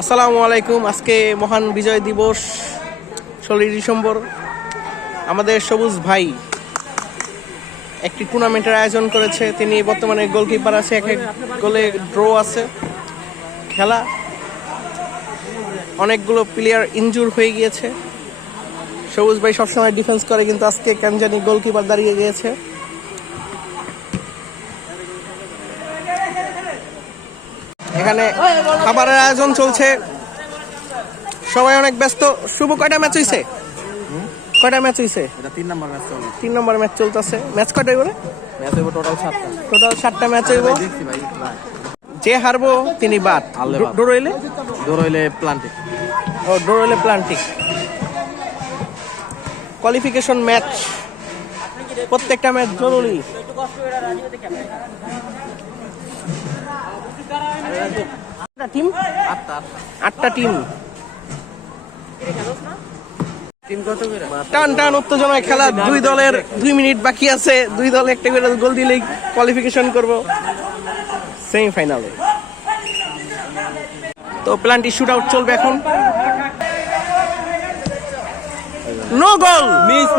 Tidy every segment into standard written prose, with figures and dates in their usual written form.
আসসালামু আলাইকুম। আজকে মহান বিজয় দিবস 16 ডিসেম্বর। আমাদের সবুজ ভাই একটি টুর্নামেন্টের আয়োজন করেছে। তিনি বর্তমানে গোলকিপার আছে, এক এক গোলে ড্র আছে। খেলা অনেকগুলো প্লেয়ার ইনজুর হয়ে গিয়েছে। সবুজ ভাই সবসময় ডিফেন্স করে, কিন্তু আজকে কেন জানি গোলকিপার দাঁড়িয়ে গিয়েছে। এখানে খাবারের আয়োজন চলছে, সবাই অনেক ব্যস্ত। শুভ, কয়টা ম্যাচ হয়েছে? কয়টা ম্যাচ হয়েছে? এটা 3 নম্বর ম্যাচ চলে। 3 নম্বর ম্যাচ চলতেছে। ম্যাচ কয়টা এবারে? ম্যাচ হইব টোটাল 7টা। টোটাল 7টা ম্যাচ হইব। ভাই যে হারবো তিনি বাদ। ড্র হইলে প্লান্টিক। ও, ড্র হইলে প্লান্টিক। কোয়ালিফিকেশন ম্যাচ, প্রত্যেকটা ম্যাচ জরুরি। টিম 8টা টিম। টান টান উত্তেজনায় খেলা। দুই দলের 2 মিনিট বাকি আছে। দুই দল একটা করে গোল দিলেই কোয়ালিফিকেশন করব সেমিফাইনালে। তো প্লান্টি শুট আউট চলবে এখন। নো গোল, মিস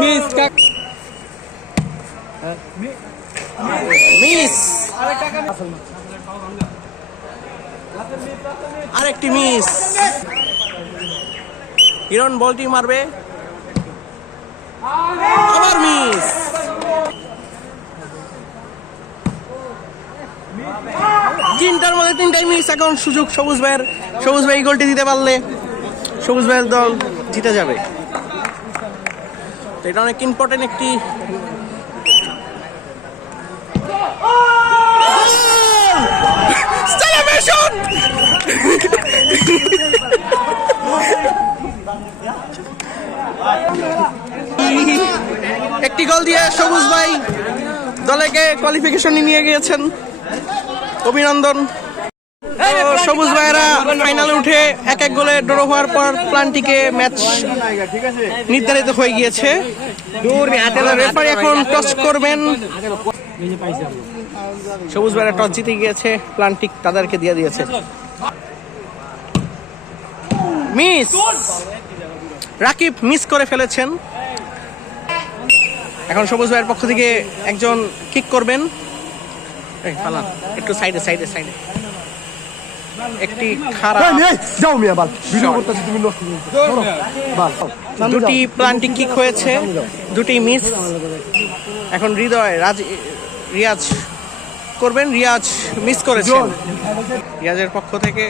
আরেকটি মিস। হিরণ বলটি মারবে, আবার মিস। তিনটার মধ্যে 3টাই মিস। এখন সুযোগ সবুজ ভাইয়ের। সবুজ ভাই গোলটি দিতে পারলে সবুজ ভাইয়ের দল জিতে যাবে। তো এটা অনেক ইম্পর্টেন্ট একটি সেলিব্রেশন। একটি গোল দিয়ে সবুজ ভাই দলকে কোয়ালিফিকেশনে নিয়ে গিয়েছেন। অভিনন্দন। সবুজ ভাইয়েরা ফাইনালে উঠে এক এক গোলে ড্র হওয়ার পর প্লান্টিকে ম্যাচ নির্ধারিত হয়ে গিয়েছে। রেফারি এখন টস করবেন। সবুজ ভাইয়েরা টস জিতে গিয়েছে, প্লান্টিক তাদেরকে দিয়ে দিয়েছে। মিস, রাকিব মিস করে ফেলেছেন। এখন সবুজ ভাইয়ের পক্ষ থেকে একজন কিক করবেন। একটু সাইডে একটি খারাপ দুটি প্লান্টিক কিক হয়েছে, দুটি মিস। এখন রিয়াজ করবেন। রিয়াজ মিস করেছেন। রিয়াজের পক্ষ থেকে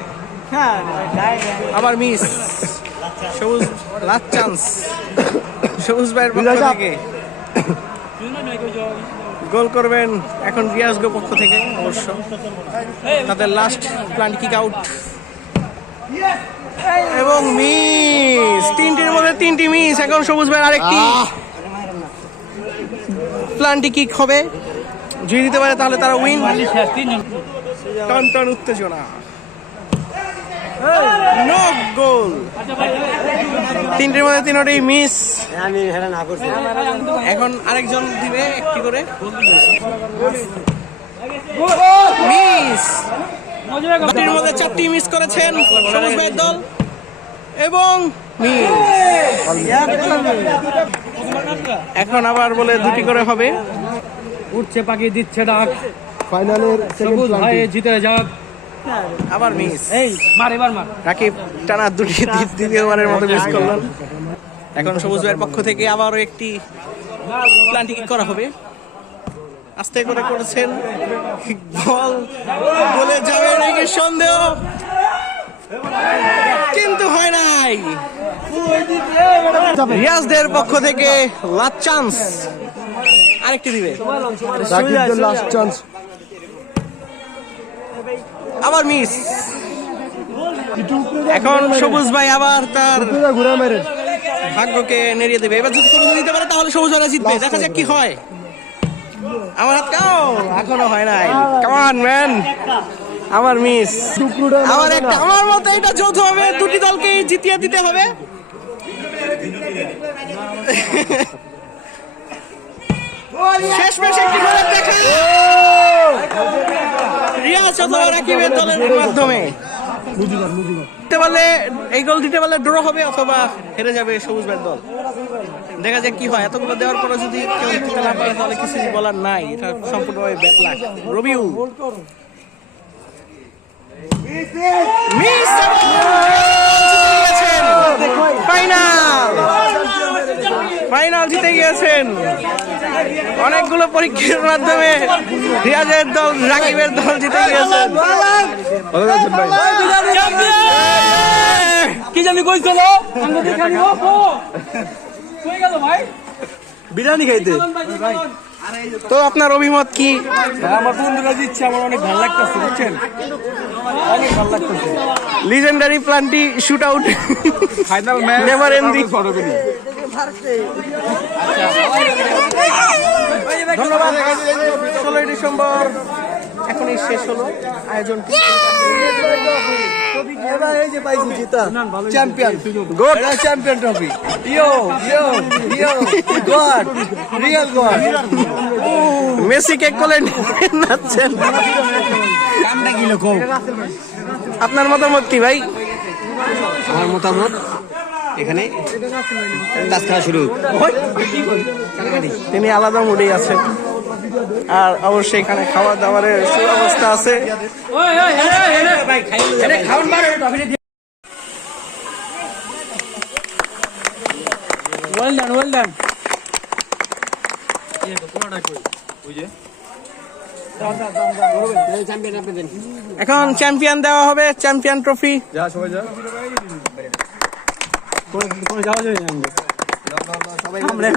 আবার মিস। সবুজ লাস্ট চান্স। সবুজ ভাইয়ের পক্ষ থেকে গোল করবেন এখন রিয়াজ গো পক্ষ থেকে। অবশ্য তাদের লাস্ট প্লান্ট কিক আউট এবং মিস। 3টির মধ্যে 3টি মিস। এখন সবুজ ভাইয়ের আরেকটি প্লান্টি কিক হবে, যদি দিতে পারে তাহলে তারা উইন। টান টান উত্তেজনা, নো গোল। 3টির মধ্যে 3টি মিস। এখন আরেকজন দিবে একটি করে মিস। 2টির মধ্যে 4টি মিস করেছেন সবুজ ভাইয়ের দল এবং মিস। এখন আবার বলে 2টি করে হবে। উঠছে পাখি, দিচ্ছে ডাক, ফাইনালের সবুজ ভাই জিতে যাক। আবার মিস। এই মার, এবার মার। রাকিব টানা 2টি দ্বিতীয়বারের মতো মিস করলেন। এখন সবুজ ভাইয়ের পক্ষ থেকে আবারও একটি প্লান্টি কিক করা হবে। আস্তে করে করেছেন, বল গোলে যাবে নাকি সন্দেহ, কিন্তু হয় নাই। রিয়াজদের পক্ষ থেকে লাস্ট চান্স, আরেকটি দিবে। লাস্ট চান্স, আবার মিস। এখন সবুজ ভাই আবার তার ভাগ্যকে নেড়িয়ে দেবে। এবার যদি সবুজ দিতে পারে তাহলে সবুজ ভাইরা জিতবে। দেখা যাক কি হয়। আমার হাত এখনো হয় নাই। কামান ম্যান, আমার মিস। আমার একটা, আমার মতে এটা যৌথ হবে, 2টি দলকে জিতিয়ে দিতে হবে। শেষ ম্যাচে একটি গোলের দেখা রিয়াজ অথবা রাকিবের দলের মাধ্যমে। দিতে পারলে এই গোল দিতে পারলে ড্র হবে অথবা হেরে যাবে সবুজ ব্যাট দল। দেখা যাক কি হয়। এতগুলো দেওয়ার পরে যদি কেউ দিতে না পারে তাহলে কিছু বলার নাই, এটা সম্পূর্ণভাবে ব্যাট লাগ। রবিউ মিস, ফাইনাল জিতে গিয়েছেন। অনেকগুলো পরীক্ষার মাধ্যমে রিয়াজের দল, রাকিবের দল জিতে গিয়েছেন। কি জানি কইছিল বিরিয়ানি খাইতে তো আপনার অভিমত কি? আমার বন্ধুরা দিচ্ছে, আমার অনেক ভালো লাগতেছে, বুঝছেন, অনেক ভালো লাগতেছে। Legendary plenty shoot out, final match never ending. ধন্যবাদ। 16 ডিসেম্বর এখনই শেষ হলো আয়োজনটি। এই যে পাইছি জিতা champion, good champion trophy. Yo yo yo god, real god. Messi cake কোলে নাচছেন। আপনার মতামত কি ভাই? আমার মতামত এখানে তাস খেলা শুরু। তিনি আলাদা মুডেই আছেন, আর অবশ্যই এখানে খাওয়া দাওয়ারের সুব্যবস্থা আছে। Well done, well done. এখন চ্যাম্পিয়ন দেওয়া হবে, চ্যাম্পিয়ন ট্রফি। যা সবাই যা, যাওয়া যায় না। আমরা